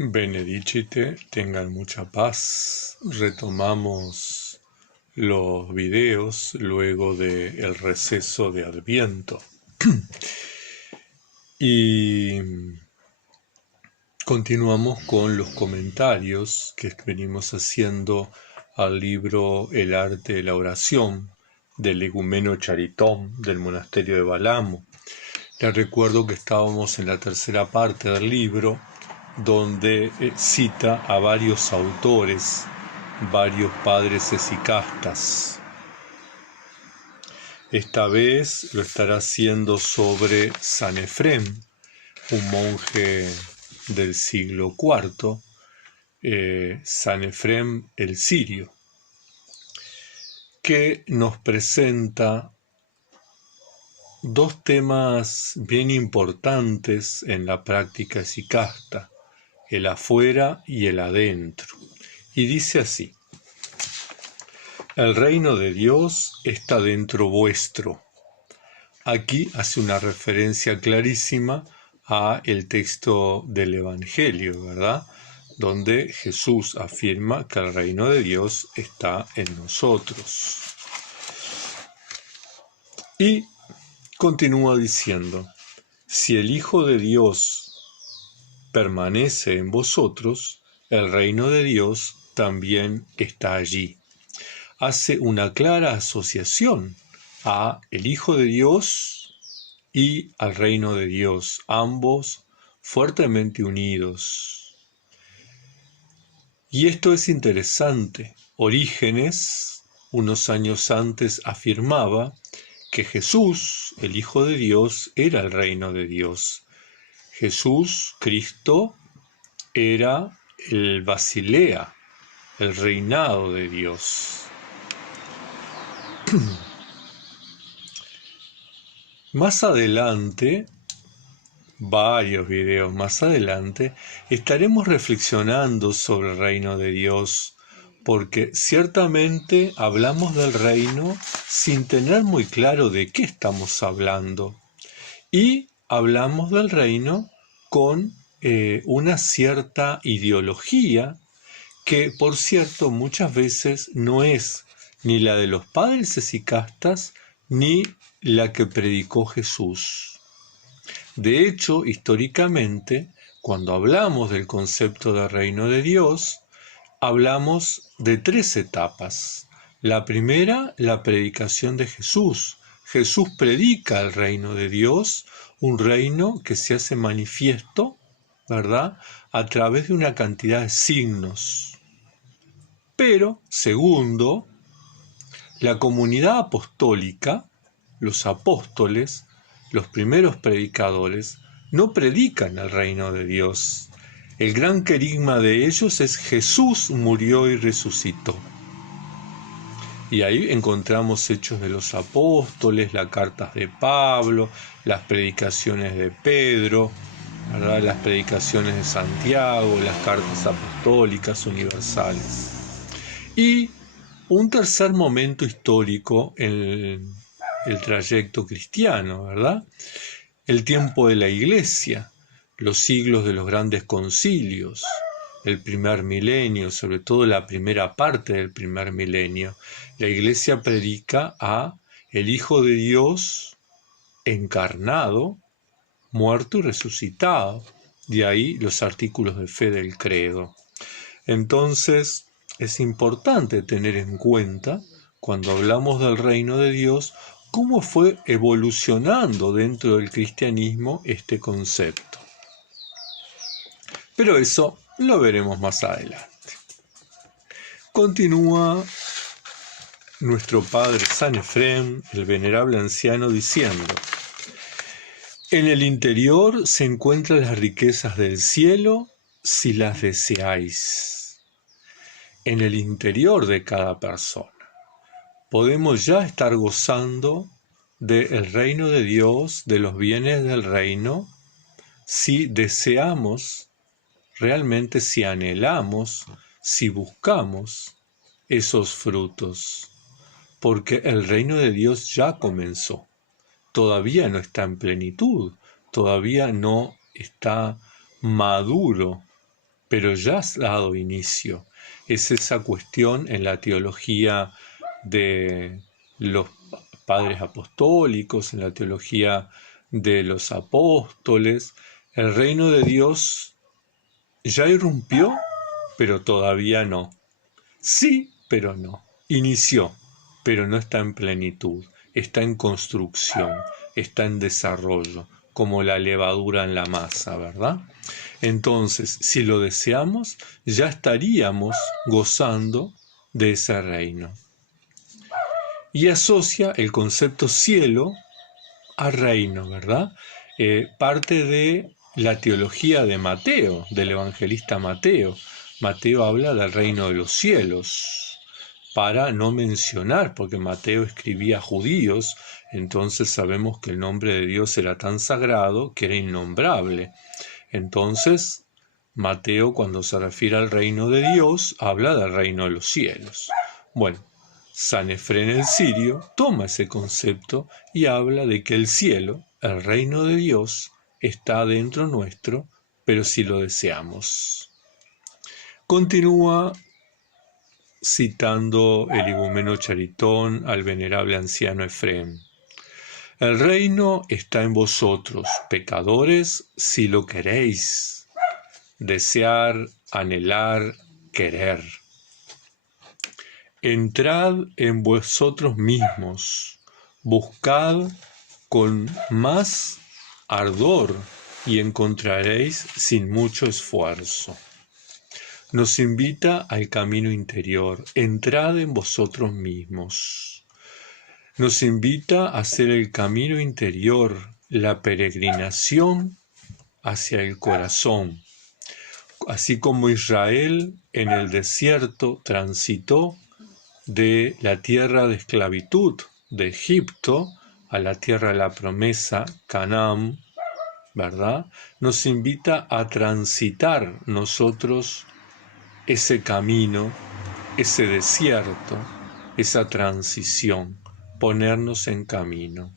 Benedicite, tengan mucha paz. Retomamos los videos luego del receso de Adviento. Y continuamos con los comentarios que venimos haciendo al libro El arte de la oración del egumeno Charitón del monasterio de Balamo. Les recuerdo que estábamos en la tercera parte del libro, donde cita a varios autores, varios padres esicastas. Esta vez lo estará haciendo sobre San Efrem, un monje del siglo IV, San Efrem el Sirio, que nos presenta dos temas bien importantes en la práctica esicasta, el afuera y el adentro. Y dice así: el reino de Dios está dentro vuestro. Aquí hace una referencia clarísima a el texto del Evangelio, ¿verdad? Donde Jesús afirma que el reino de Dios está en nosotros. Y continúa diciendo: si el Hijo de Dios permanece en vosotros, el reino de Dios también está allí. Hace una clara asociación a el Hijo de Dios y al reino de Dios, ambos fuertemente unidos. Y esto es interesante. Orígenes, unos años antes, afirmaba que Jesús, el Hijo de Dios, era el reino de Dios. Jesús, Cristo, era el Basilea, el reinado de Dios. Más adelante, varios videos más adelante, estaremos reflexionando sobre el reino de Dios, porque ciertamente hablamos del reino sin tener muy claro de qué estamos hablando. Y hablamos del reino con una cierta ideología que, por cierto, muchas veces no es ni la de los padres esicastas ni la que predicó Jesús. De hecho, históricamente, cuando hablamos del concepto de reino de Dios, hablamos de tres etapas. La primera, la predicación de Jesús. Jesús predica el reino de Dios, un reino que se hace manifiesto, ¿verdad?, a través de una cantidad de signos. Pero, segundo, la comunidad apostólica, los apóstoles, los primeros predicadores, no predican el reino de Dios. El gran querigma de ellos es Jesús murió y resucitó. Y ahí encontramos Hechos de los Apóstoles, las cartas de Pablo, las predicaciones de Pedro, ¿verdad?, las predicaciones de Santiago, las cartas apostólicas universales. Y un tercer momento histórico en el trayecto cristiano, ¿verdad?, el tiempo de la Iglesia, los siglos de los grandes concilios, el primer milenio, sobre todo la primera parte del primer milenio. La Iglesia predica a el Hijo de Dios encarnado, muerto y resucitado. De ahí los artículos de fe del credo. Entonces, es importante tener en cuenta, cuando hablamos del reino de Dios, cómo fue evolucionando dentro del cristianismo este concepto. Pero eso lo veremos más adelante. Continúa nuestro padre San Efrem, el venerable anciano, diciendo: en el interior se encuentran las riquezas del cielo si las deseáis. En el interior de cada persona podemos ya estar gozando del reino de Dios, de los bienes del reino, si deseamos realmente, si anhelamos, si buscamos esos frutos, porque el reino de Dios ya comenzó, todavía no está en plenitud, todavía no está maduro pero ya has dado inicio. Es esa cuestión en la teología de los padres apostólicos, en la teología de los apóstoles. El reino de Dios ya irrumpió, pero todavía no. Sí, pero no. Inició, pero no está en plenitud. Está en construcción, está en desarrollo, como la levadura en la masa, ¿verdad? Entonces, si lo deseamos, ya estaríamos gozando de ese reino. Y asocia el concepto cielo a reino, ¿verdad? Parte de la teología de Mateo, del evangelista Mateo. Mateo habla del reino de los cielos, para no mencionar, porque Mateo escribía a judíos, entonces sabemos que el nombre de Dios era tan sagrado que era innombrable. Entonces, Mateo, cuando se refiere al reino de Dios, habla del reino de los cielos. Bueno, San Efrén el Sirio toma ese concepto y habla de que el cielo, el reino de Dios, está dentro nuestro, pero si lo deseamos. Continúa citando el igumeno Charitón al venerable anciano Efrén. El reino está en vosotros, pecadores, si lo queréis. Desear, anhelar, querer. Entrad en vosotros mismos, buscad con más ardor y encontraréis sin mucho esfuerzo. Nos invita al camino interior, entrad en vosotros mismos. Nos invita a hacer el camino interior, la peregrinación hacia el corazón. Así como Israel en el desierto transitó de la tierra de esclavitud de Egipto a la tierra de la promesa, Canaán, ¿verdad? Nos invita a transitar nosotros ese camino, ese desierto, esa transición, ponernos en camino.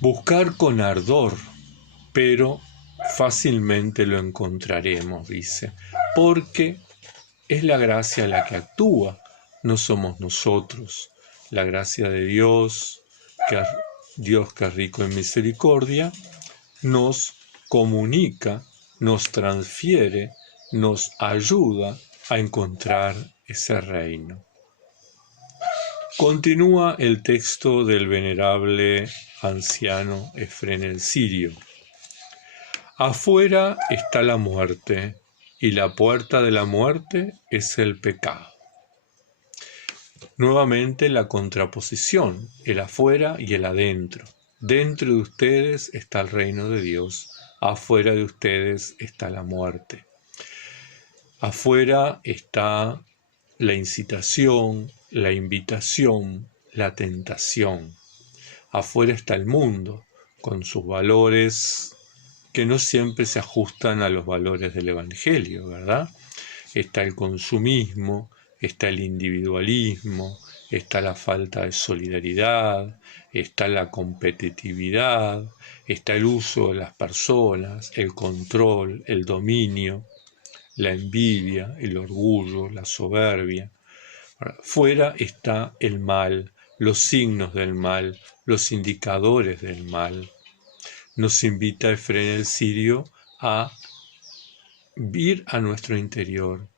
Buscar con ardor, pero fácilmente lo encontraremos, dice, porque es la gracia la que actúa, no somos nosotros. La gracia de Dios, que es rico en misericordia, nos comunica, nos transfiere, nos ayuda a encontrar ese reino. Continúa el texto del venerable anciano Efrén el Sirio. Afuera está la muerte, y la puerta de la muerte es el pecado. Nuevamente la contraposición, el afuera y el adentro. Dentro de ustedes está el reino de Dios, afuera de ustedes está la muerte. Afuera está la incitación, la invitación, la tentación. Afuera está el mundo, con sus valores que no siempre se ajustan a los valores del Evangelio, ¿verdad? Está el consumismo, está el individualismo, está la falta de solidaridad, está la competitividad, está el uso de las personas, el control, el dominio, la envidia, el orgullo, la soberbia. Fuera está el mal, los signos del mal, los indicadores del mal. Nos invita Efrén el Sirio a ir a nuestro interior,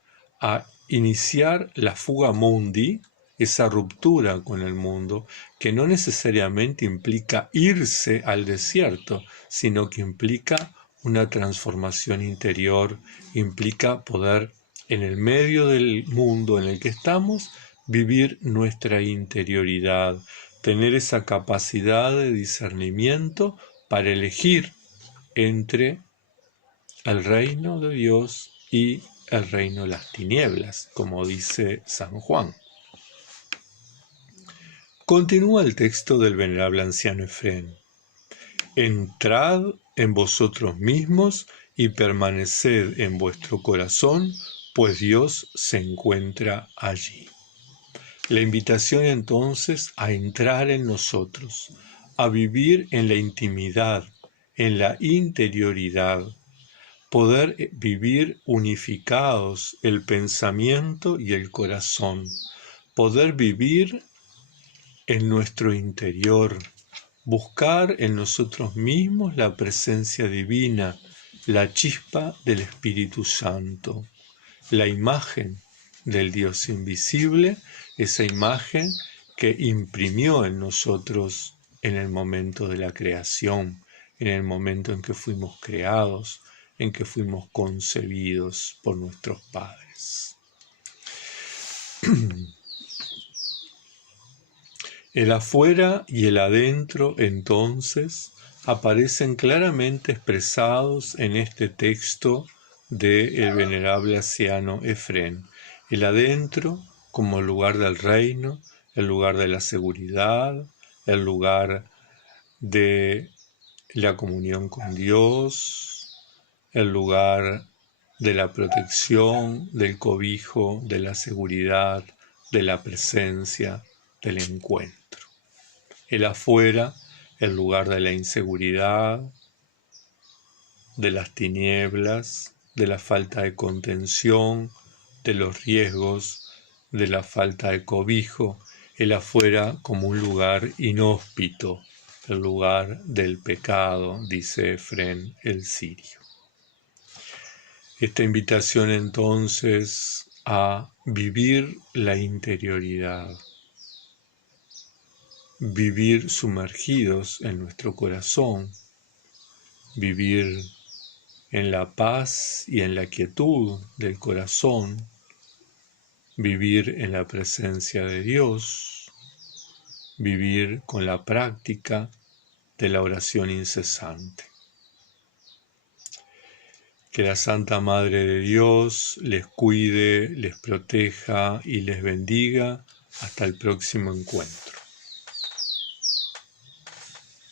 a iniciar la fuga mundi, esa ruptura con el mundo, que no necesariamente implica irse al desierto, sino que implica una transformación interior, implica poder, en el medio del mundo en el que estamos, vivir nuestra interioridad, tener esa capacidad de discernimiento para elegir entre el reino de Dios y el reino de las tinieblas, como dice San Juan. Continúa el texto del venerable anciano Efrén. Entrad en vosotros mismos y permaneced en vuestro corazón, pues Dios se encuentra allí. La invitación entonces a entrar en nosotros, a vivir en la intimidad, en la interioridad, poder vivir unificados el pensamiento y el corazón, poder vivir en nuestro interior, buscar en nosotros mismos la presencia divina, la chispa del Espíritu Santo, la imagen del Dios invisible, esa imagen que imprimió en nosotros en el momento de la creación, en el momento en que fuimos creados, en que fuimos concebidos por nuestros padres. El afuera y el adentro, entonces, aparecen claramente expresados en este texto del venerable anciano Efrén. El adentro como lugar del reino, el lugar de la seguridad, el lugar de la comunión con Dios, el lugar de la protección, del cobijo, de la seguridad, de la presencia, del encuentro. El afuera, el lugar de la inseguridad, de las tinieblas, de la falta de contención, de los riesgos, de la falta de cobijo, el afuera como un lugar inhóspito, el lugar del pecado, dice Efrén el sirio. Esta invitación entonces a vivir la interioridad, vivir sumergidos en nuestro corazón, vivir en la paz y en la quietud del corazón, vivir en la presencia de Dios, vivir con la práctica de la oración incesante. Que la Santa Madre de Dios les cuide, les proteja y les bendiga hasta el próximo encuentro.